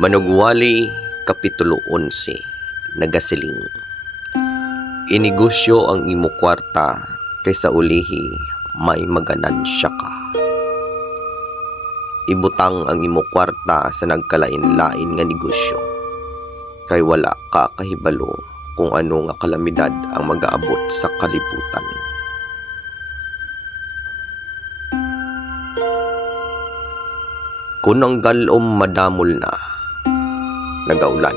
Manugwali, Kapitulo 11. Nagasiling. Inegosyo ang imo kwarta, kaysa ulihi may maganansya ka. Ibutang ang imo kwarta sa nagkalain-lain nga negosyo, kay wala ka kahibalo kung ano nga kalamidad ang mag-aabot sa kalibutan. Kung ang galom madamol na, nagaulan,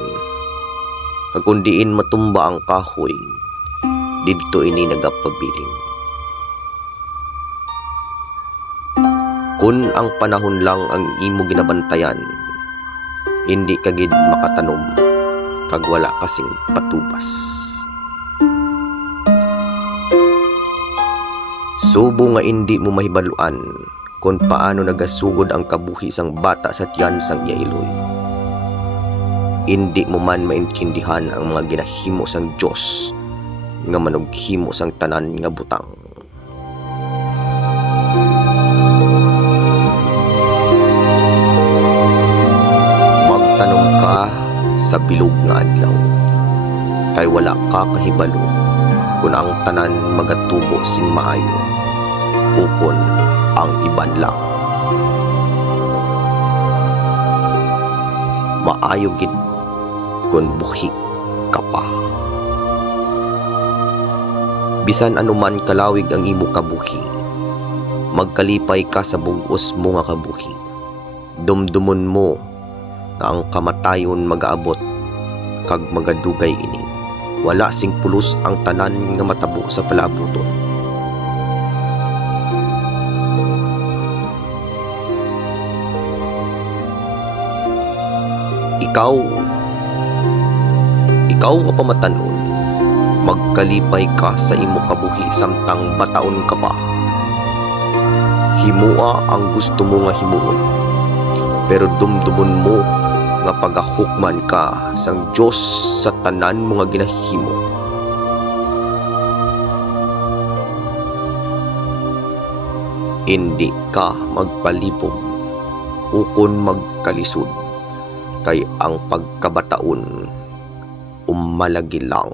kundiin matumba ang kahoy, didto ini nagapabiling. Kung ang panahon lang ang imo ginabantayan, hindi kagid makatanom, kag wala kasing patubas. Subo nga hindi mo mahibaluan kung paano nagasugod ang kabuhi sang bata sa tiyan sang yailoy. Hindi mo man maintindihan ang mga ginahimo sang Dios nga manughimo sang tanan nga butang. Magtanom ka sa bilog nga adlaw, kay wala ka kahibalo kung ang tanan magatubo sing maayo ukon ang iban lang. Maayo gid kung buhi ka pa. Bisan anuman kalawig ang imo kabuhi, magkalipay ka sa bug-os mo nga kabuhi. Dumdumon mo nga ang kamatayon magaabot kag magadugay ini. Wala sing pulos ang tanan nga matabo sa palabuton. Ikaw nga pamatanon, magkalipay ka sa imo kabuhi samtang bataon ka pa. Himua ang gusto mo nga himuon, pero dumdumon mo nga pagahukman ka sang Dios sa tanan mo nga ginahimo. Hindi ka magpalipog ukon magkalisod, kay ang pagkabataon umalagi lang.